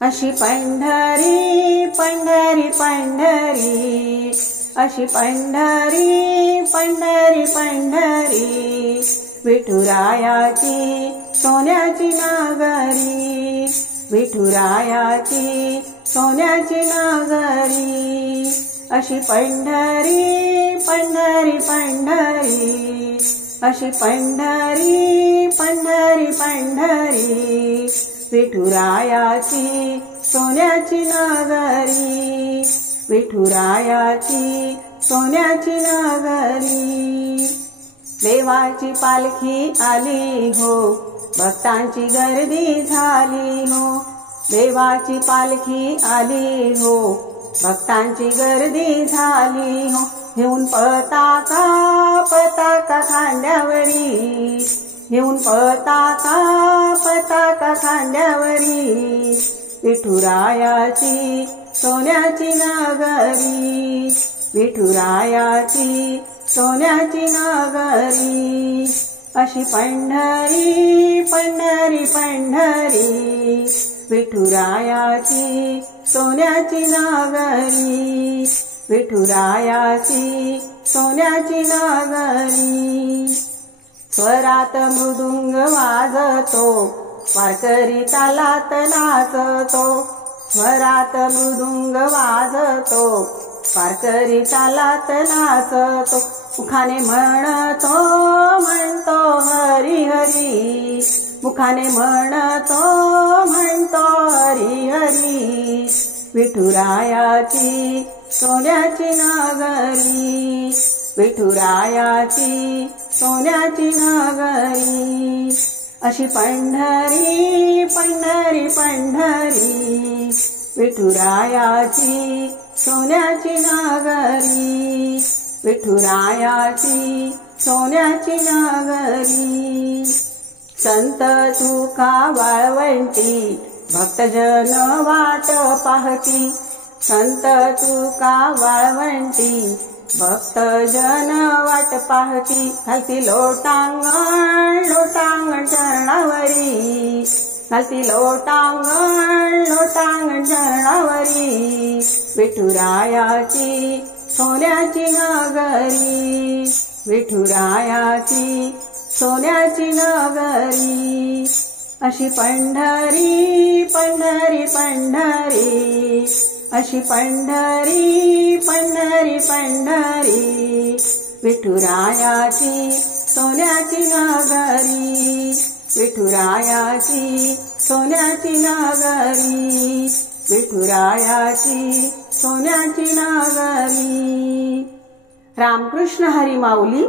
अशी पंढरी पंढरी पंढरी, अशी पंढरी पंढरी पंढरी, विठुरायाची सोन्याची नगरी, विठुरायाची सोन्याची नगरी। अशी पंढरी पंढरी पंढरी, अशी पंढरी पंढरी पंढरी, विठुरायाची सोन्याची नगरी, विठुरायाची सोन्याची नगरी। देवाची पालखी आली हो, भक्तांची गर्दी झाली हो, देवाची पालखी आली हो, भक्तांची गर्दी झाली हो। घेऊन पताका पताका खांद्यावरी, घेऊन पताका पताका खांद्यावरी, विठुरायाची सोन्याची नगरी, विठुरायाची सोन्याची नगरी। अशी पंढरी पंढरी पंढरी, विठुरायाची सोन्याची नगरी, विठुरायाची सोन्याची नगरी। स्वरात मृदुंग वाजतो, वारकरी तालात नाचतो, स्वरात मृदुंग वाजतो, वारकरी तालात नाचतो। मुखाने म्हणतो म्हणतो हरी हरी, मुखाने म्हणतो म्हणतो हरी हरी, विठुरायाची सोन्याची नगरी, विठुरायाची सोन्याची नगरी। अशी पंढरी पंढरी पंढरी, विठुरायाची सोन्याची नगरी, विठुरायाची सोन्याची नगरी। संत तुका वाळवंटी, भक्तजन वाट पाहती, संत तुका वाळवंटी, भक्तजन वाट पाहती। घालती लोटांगण लोटांगण चरणावरी, घालती लोटांगण लोटांगण चरणावरी, विठुरायाची सोन्याची नगरी, विठुरायाची सोन्याची नगरी। अशी पंढरी पंढरी पंढरी, अशी पंढरी पंढरी पंढरी, विठुरायाची सोन्याची नगरी, विठुरायाची सोन्याची नगरी, विठुरायाची सोन्याची नगरी। रामकृष्ण हरी माऊली